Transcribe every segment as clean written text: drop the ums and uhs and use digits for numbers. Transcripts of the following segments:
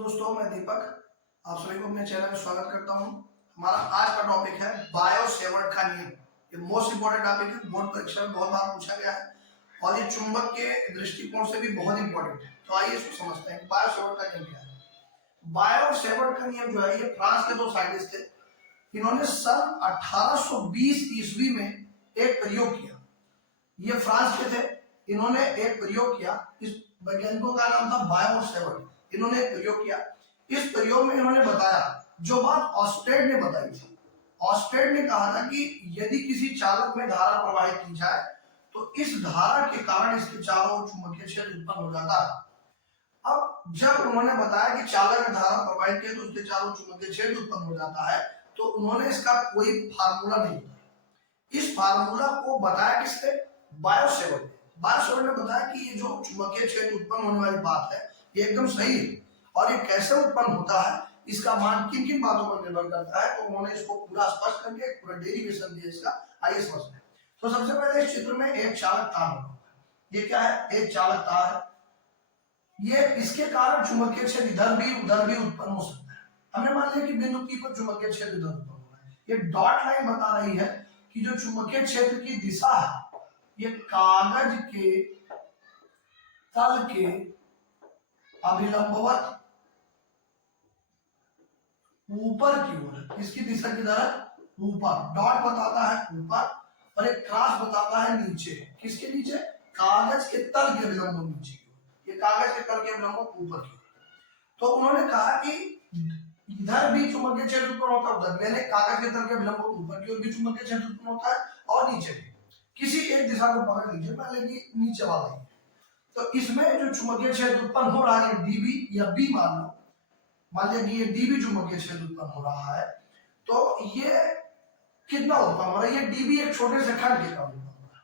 दोस्तों, मैं दीपक आप सभी को अपने चैनल में स्वागत करता हूं। हमारा आज का टॉपिक है बायो सेवर्ट का नियम। ये मोस्ट इंपोर्टेंट टॉपिक है, बोर्ड परीक्षा में बहुत बार पूछा गया है और ये चुंबक के दृष्टिकोण से भी बहुत इंपॉर्टेंट है। तो आइए इसको समझते हैं। बायो सेवर्ट का नियम क्या है? बायो सेवर्ट का नियम जो है, ये फ्रांस के दो साइंटिस्ट थे। इन्होंने सन 1820 ईस्वी में एक प्रयोग किया। ये फ्रांस के थे। इन्होंने एक प्रयोग किया। इस वैज्ञानिकों का नाम था बायो सेवर्ट। इन्होंने एक प्रयोग किया। इस प्रयोग में इन्होंने बताया जो बात ऑस्टेड ने बताई थी। ऑस्टेड ने कहा था कि यदि किसी चालक में धारा प्रवाहित की जाए तो इस धारा के कारण इसके चारों ओर चुंबकीय क्षेत्र उत्पन्न हो जाता है। अब जब उन्होंने बताया कि चालक में धारा प्रवाहित किया तो उसके चारों चुंबकीय क्षेत्र उत्पन्न हो जाता है, तो उन्होंने इसका कोई फार्मूला नहीं बताया। इस फार्मूला को बताया किसने? Bio Savart. बायो सेवर्ट ने बताया कि ये जो चुंबकीय क्षेत्र उत्पन्न होने वाली बात है, ये एकदम सही है। और ये कैसे उत्पन्न होता है, इसका मान किन किन बातों पर निर्भर करता है, तो उन्होंने इसको पूरा स्पष्ट करके पूरा डेरिवेशन दिया इसका। आइए समझते हैं। तो सबसे पहले इस चित्र में एक चालक तार होगा। ये क्या है? एक चालक तार है। ये इसके कारण चुंबकीय क्षेत्र इधर भी उधर भी उत्पन्न हो सकता है। हमने मान लिया कि बिंदु P पर चुंबकीय क्षेत्र इधर उत्पन्न हो रहा है। ये डॉट लाइन बता रही है कि जो चुंबकीय क्षेत्र की दिशा है, ये कागज के तल के अभिलंबवत ऊपर की ओर है। इसकी दिशा किधर है? ऊपर। डॉट बताता है ऊपर और एक क्रॉस बताता है नीचे। किसके नीचे? कागज के तल के अभिलंब नीचे की ओर। ये कागज के तल के अभिलंब ऊपर की ओर। तो उन्होंने कहा कि इधर भी चुंबकीय क्षेत्र उत्पन्न होता है, उधर यानी कागज के तल के अभिलंब ऊपर की ओर भी चुंबकीय क्षेत्र उत्पन्न होता है और नीचे भी। किसी एक दिशा को पकड़ लीजिए, मान लीजिए नीचे वाला ही। तो इसमें जो चुंबकीय क्षेत्र उत्पन्न हो रहा है डीबी या बी मान लो, मान लीजिए ये डीबी चुंबकीय क्षेत्र उत्पन्न हो रहा है, तो ये कितना उत्पन्न हो रहा है? ये डीबी एक छोटे से खंड के कारण उत्पन्न हो रहा है।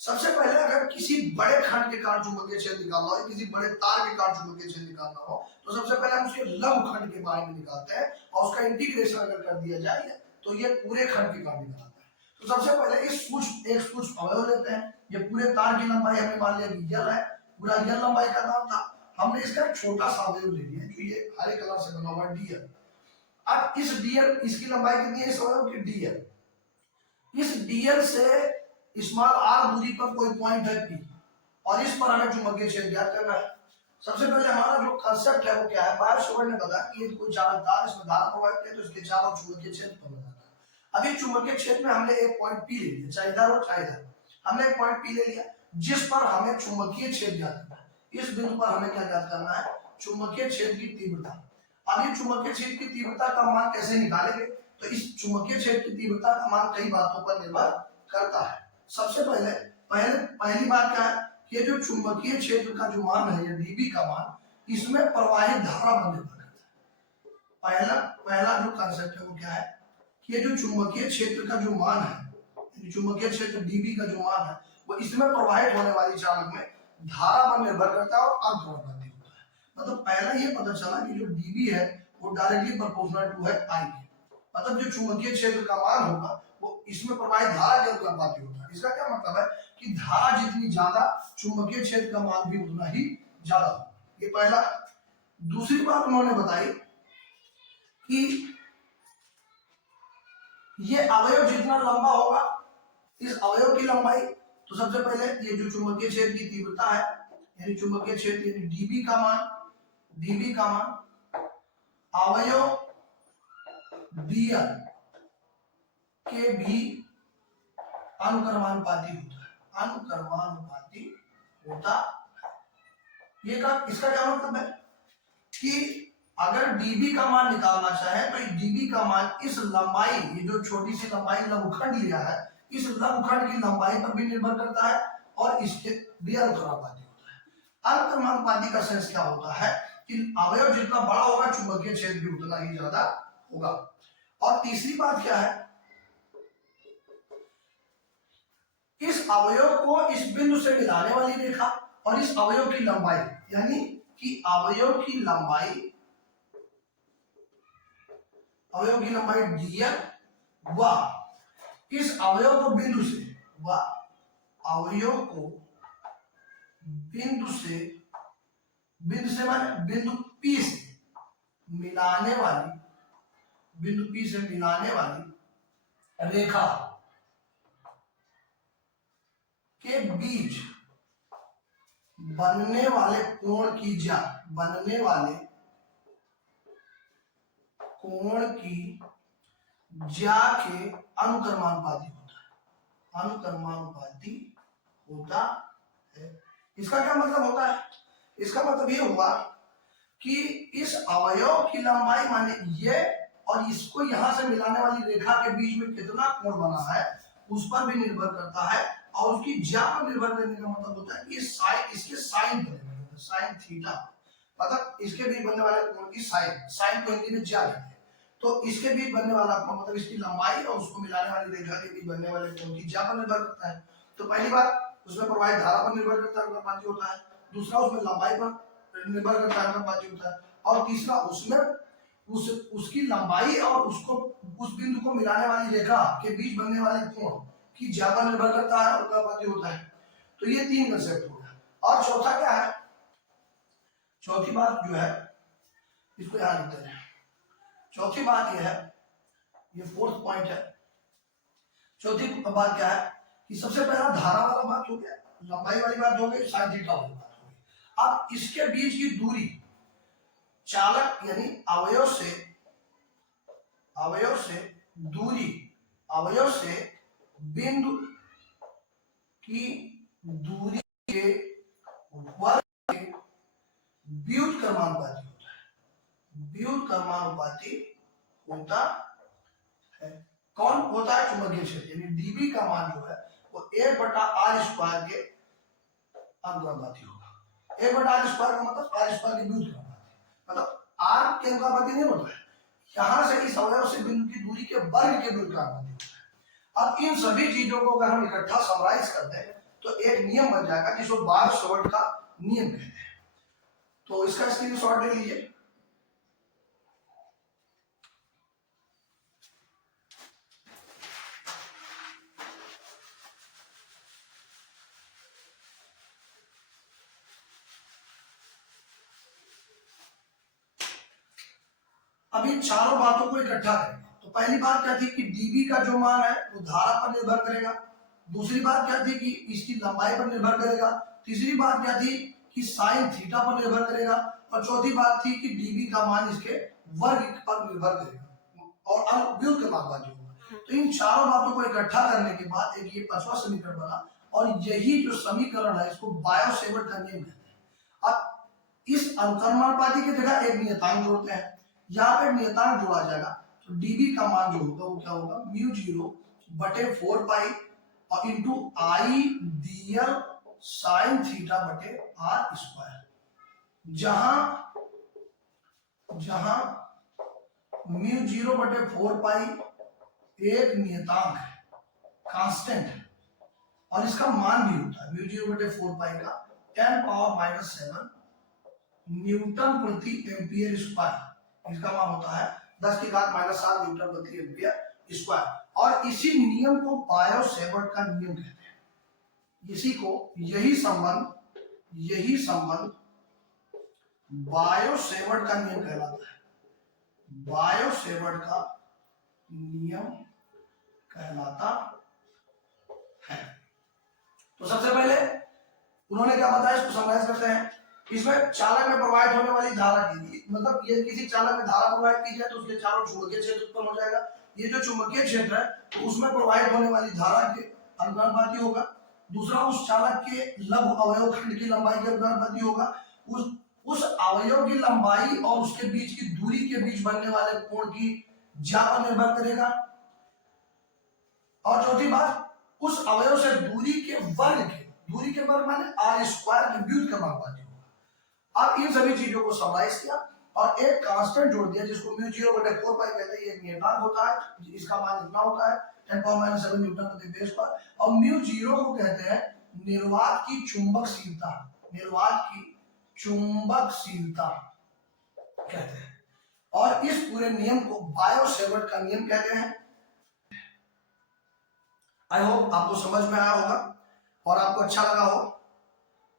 सबसे पहले अगर किसी बड़े खंड के कारण चुंबकीय क्षेत्र निकालना हो, किसी बड़े तार के कारण चुंबकीय क्षेत्र निकालना हो, तो सबसे पहले हम उसके लघु खंड के बारे में निकालते हैं और उसका इंटीग्रेशन अगर कर दिया जाए तो ये पूरे खंड के कारण निकलता है। तो सबसे पहले एक सूक्ष्म अवयव लेते हैं। ये पूरे तार की लंबाई हमने मान लिया कि यल है, पूरा यल लंबाई का नाम था। हमने इसका छोटा सा अवयव ले लिया जो ये हरे कलर से बना हुआ डीएल। अब इस डीएल, इसकी लंबाई कितनी है इस अवयव की? डीएल। इस डीएल से स्मॉल आर दूरी पर कोई पॉइंट है पी और इस पर हमें चुंबकीय क्षेत्र ज्ञात करना है। सबसे पहले हमारा जो कांसेप्ट है वो क्या है? बायो सेवर्ट ने बताया कि ये कोई चालक तार, इसमें धारा प्रवाहित किया तो इसके चारों चुंबकीय क्षेत्र उत्पन्न हो जाता है। अभी चुंबकीय क्षेत्र में हमने एक पॉइंट पी ले लिया, चाहे इधर हो चाहे इधर। हमने एक पॉइंट पी ले लिया जिस पर हमें चुंबकीय क्षेत्र ज्ञात करना है। इस बिंदु पर हमें क्या ज्ञात करना है? चुंबकीय क्षेत्र की तीव्रता। अब ये चुंबकीय क्षेत्र की तीव्रता का मान कैसे निकालेंगे? तो इस चुंबकीय क्षेत्र की तीव्रता का मान कई बातों पर निर्भर करता है। सबसे पहली बात क्या है कि जो चुंबकीय क्षेत्र का जो मान है, ये डीबी का मान, इसमें प्रवाहित धारा पर निर्भर करता है। पहला जो कांसेप्ट है वो क्या है कि ये जो चुंबकीय क्षेत्र का जो मान है, चुंबकीय क्षेत्र डीबी का जो मान है, वो इसमें प्रवाहित होने वाली चालक में धारा पर निर्भर करता है और अंतर्वर्ती होता है। मतलब पहला ये पता चला कि जो डीबी है वो डायरेक्टली प्रोपोर्शनल टू है आई के। मतलब जो चुंबकीय क्षेत्र का मान होगा वो इसमें प्रवाहित धारा के अनुपाती होता है। इसका क्या मतलब है कि धारा जितनी ज्यादा, चुंबकीय क्षेत्र का मान भी उतना ही ज्यादा होगा। ये पहला। दूसरी बात उन्होंने बताई कि ये अवयव जितना लंबा होगा, इस अवयव की लंबाई, तो सबसे पहले ये जो चुंबकीय क्षेत्र की तीव्रता है, यानी चुंबकीय क्षेत्र यानी डीबी का मान अवयव डीएल के भी अनुक्रमानुपाती होता है। ये इसका क्या मतलब है कि अगर डीबी का मान निकालना चाहे तो डीबी का मान इस लंबाई, ये जो छोटी सी लंबाई लघुखंड लिया है, इस लघुखंड की लंबाई पर भी निर्भर करता है और इसके भी अनुक्रमानुपाती होता है। अनुक्रमानुपाती का सेंस क्या होता है कि अवयव जितना बड़ा होगा चुंबकीय क्षेत्र भी उतना ही ज्यादा होगा। और तीसरी बात क्या है, इस अवयव को इस बिंदु से मिलाने वाली रेखा और इस अवयव की लंबाई, यानी कि अवयव की लंबाई डीएल व इस अवयव को बिंदु से माने बिंदु P से मिलाने वाली, बिंदु P से मिलाने वाली रेखा के बीच बनने वाले कोण की ज्या, बनने वाले कोण की ज्या के अनुक्रमानुपाती होता है, अनुक्रमानुपाती होता है। इसका क्या मतलब होता है? इसका मतलब ये हुआ कि इस अवयव की लंबाई माने ये और इसको यहां से मिलाने वाली रेखा के बीच में कितना कोण बना है उस पर भी निर्भर करता है, और उसकी ज्या पर निर्भर करने का मतलब होता है कि साइन, इसके साइन पर निर्भर करता है, साइन थीटा, मतलब इसके बीच बनने वाले कोण की साइन, साइन को हिंदी में ज्या कहते हैं। तो इसके बीच बनने वाला कोण मतलब इसकी लंबाई और उसको मिलाने वाली रेखा के बीच बनने वाले कोण की ज्या पर निर्भर करता है। तो पहली बात उसमें प्रवाहित धारा पर निर्भर करता है, अनुपाती होता है। दूसरा उसमें लंबाई पर निर्भर करता है, अनुपाती होता है। और तीसरा उसमें उसकी लंबाई और उसको उस बिंदु को मिलाने वाली रेखा के बीच बनने वाले कोण की ज्या पर निर्भर करता है और अनुपाती होता है। तो ये तीन कंसेप्ट हो गया। और चौथा क्या है? चौथी बात जो है, इसको यहां लिखते हैं। चौथी बात यह है, ये फोर्थ पॉइंट है। चौथी बात क्या है कि सबसे पहला धारा वाला बात हो गया, लंबाई वाली बात हो गई, साइन थीटा वाली बात हो गई। अब इसके बीच की दूरी चालक यानी अवयव से दूरी, अवयव से बिंदु की दूरी के वर्ग के व्युत्क्रमानुपाती होता है, व्युत्क्रमानुपाती होता है। कौन होता है? चुंबकीय क्षेत्र, यानी डीबी का मान जो है वो 1/r² के अनुपाती होगा। 1/r² का मतलब r² के व्युत्क्रमानुपाती, मतलब r के अनुपाती नहीं होता है, यहां से इस अवयव से बिंदु की दूरी के वर्ग के व्युत्क्रमानुपाती होता है। अब इन सभी चीजों को अगर हम इकट्ठा समराइज करते हैं तो एक नियम बन जाएगा जिसको बायर-सावर्त का नियम कहते हैं। तो इसका स्क्रीनशॉट ले लीजिए। अब इन चारों बातों को इकट्ठा करेंगे। तो पहली बात क्या थी कि डीबी का जो मान है वो धारा पर निर्भर करेगा। दूसरी बात क्या थी कि इसकी लंबाई पर निर्भर करेगा। तीसरी बात क्या थी कि साइन थीटा पर निर्भर करेगा। और चौथी बात थी कि डीबी का मान इसके वर्ग पर निर्भर करेगा और व्युत्क्रमानुपाती होगा। तो इन चारों बातों को इकट्ठा करने के बाद एक ये पांचवा समीकरण बना, और यही जो समीकरण है इसको बायर-सावर्त का नियम कहते हैं। अब इस अनुक्रमानुपाती की जगह एक नियतांक जोड़ते हैं, यहाँ पे नियतांक जोड़ा जाएगा तो डीबी का मान जो होगा वो क्या होगा, μ0/4 और इंटू आई dl साइन थीटा बटे r²। जहां μ0/4 एक नियतांक है, कांस्टेंट है, और इसका मान भी होता है μ0/4 का 10⁻⁷ न्यूटन प्रति एम्पियर स्क्वायर। इसका मान होता है 10⁻⁷ न्यूटन प्रति एम्पियर स्क्वायर। और इसी नियम को बायर-सावर्त का नियम कहते हैं। इसी को यही संबंध बायर-सावर्त का नियम कहलाता है, बायर-सावर्त का नियम कहलाता है। तो सबसे पहले उन्होंने क्या बताया, इसको समराइज करते हैं। इसमें चालक में प्रवाहित होने वाली धारा के लिए, मतलब ये किसी चालक में धारा प्रवाहित की जाए तो उसके चारों चुंबकीय क्षेत्र उत्पन्न हो जाएगा। ये जो चुंबकीय क्षेत्र है तो उसमें प्रवाहित होने वाली धारा के अनुपाती होगा। दूसरा उस चालक के लघु अवयव खंड की लंबाई के अनुपाती होगा। उस अवयव की लंबाई और उसके बीच की दूरी के बीच बनने वाले कोण की ज्या पर निर्भर करेगा। और चौथी बात, उस अवयव से दूरी के वर्ग माने r² के व्युत्क्रमानुपाती होगा। अब इन सभी चीजों को समराइज किया और एक कांस्टेंट जोड़ दिया जिसको μ0/4 कहते हैं। ये नियतांक होता है, इसका मान इतना होता है 10⁻⁷ न्यूटन प्रति एम्पियर स्क्वायर। और μ0 को कहते हैं निर्वात की चुंबकशीलता, निर्वात की चुंबकशीलता कहते हैं। और इस पूरे नियम को बायर-सावर्त का नियम कहते हैं। आई होप आपको समझ में आया होगा और आपको अच्छा लगा हो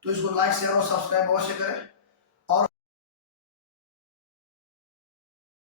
तो इसको लाइक, शेयर और सब्सक्राइब अवश्य करें।